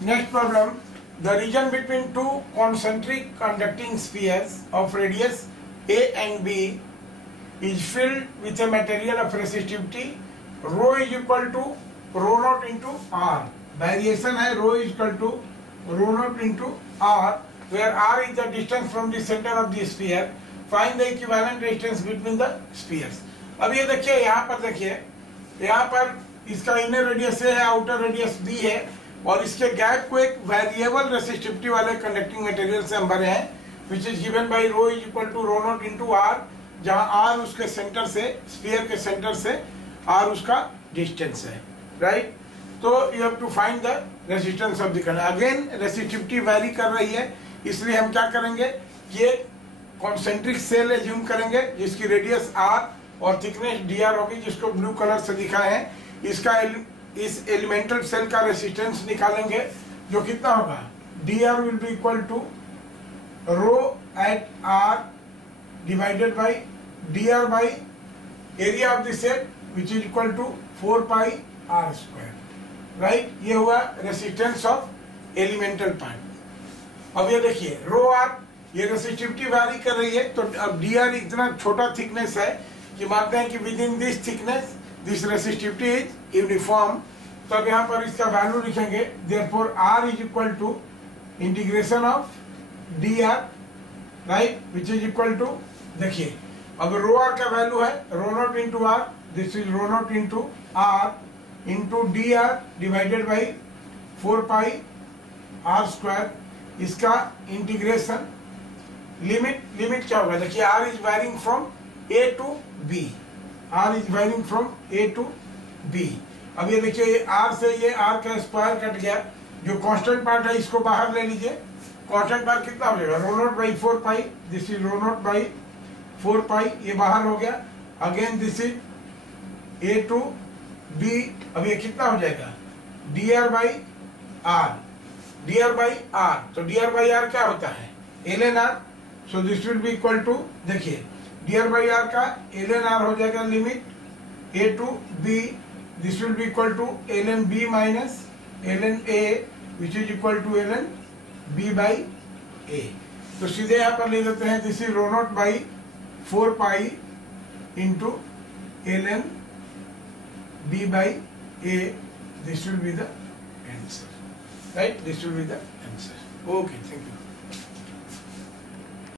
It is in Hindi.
Next problem. The region between two concentric conducting spheres of radius A and B is filled with a material of resistivity rho is equal to rho naught into R. Variation है rho is equal to rho naught into R, where R is the distance from the center of the sphere. Find the equivalent distance between the spheres. अब ये देखिए, यहाँ पर देखिए, यहाँ पर इसका इनर रेडियस है, आउटर रेडियस B है, और इसके गैप को एक वेरिएबल रेसिस्टिविटी वाले कंडक्टिंग मटेरियल से हम भरे हैं, which is given by rho is equal to rho naught into r, जहां आर उसके सेंटर से, स्फीयर के सेंटर से आर उसका डिस्टेंस है, राइट। तो you have to find the resistance of the conductor. Again resistivity vary कर रही है, इसलिए हम क्या करेंगे, ये कॉन्सेंट्रिक सेल एज्यूम करेंगे जिसकी रेडियस आर और थिकनेस डी आर होगी, जिसको ब्लू कलर से दिखाए हैं। इसका इस एलिमेंटल सेल का रेसिस्टेंस निकालेंगे, जो कितना होगा, d r will be equal to rho at r divided by d are by area of the shell which is equal to 4 pi are square, right. ये हुआ रेसिस्टेंस ऑफ एलिमेंटल पार्ट। अब ये देखिए रो आर, ये रेसिस्टिविटी वैरी कर रही है, तो अब डी आर इतना छोटा थिकनेस है कि मानते हैं कि within this thickness this resistivity is uniform. तो अब यहाँ पर इसका वैल्यू लिखेंगे, therefore R is equal to integration of D R, right, which is equal to, देखिए अब रो आर का वैल्यू है rho naught into R, this is rho naught into R into D R divided by 4 pi are square. इसका इंटीग्रेशन लिमिट क्या होगा, देखिए R is varying from A to B, R is varying from A to B. अब ये देखिए आर से ये आर का स्क्वायर कट गया, जो कांस्टेंट पार्ट है इसको बाहर ले लीजिए। कांस्टेंट पार्ट कितना हो जाएगा, rho naught by 4 pi, this is rho naught by 4 pi, ये बाहर हो गया। Again this is A to B, अब ये कितना हो जाएगा, D are by R, D are by R. तो डी आर बाई आर क्या होता है, L N R. So this will be equal to, देखिए डी आर बाई आर का एल एन आर हो जाएगा limit A to B, this will be equal to L N B minus L N A, which is equal to L N B by A. तो सीधे यहाँ पर ले लेते हैं, this is rho naught by 4 pi into L N B by A, this will be the answer, right, this will be the answer. Okay, thank you.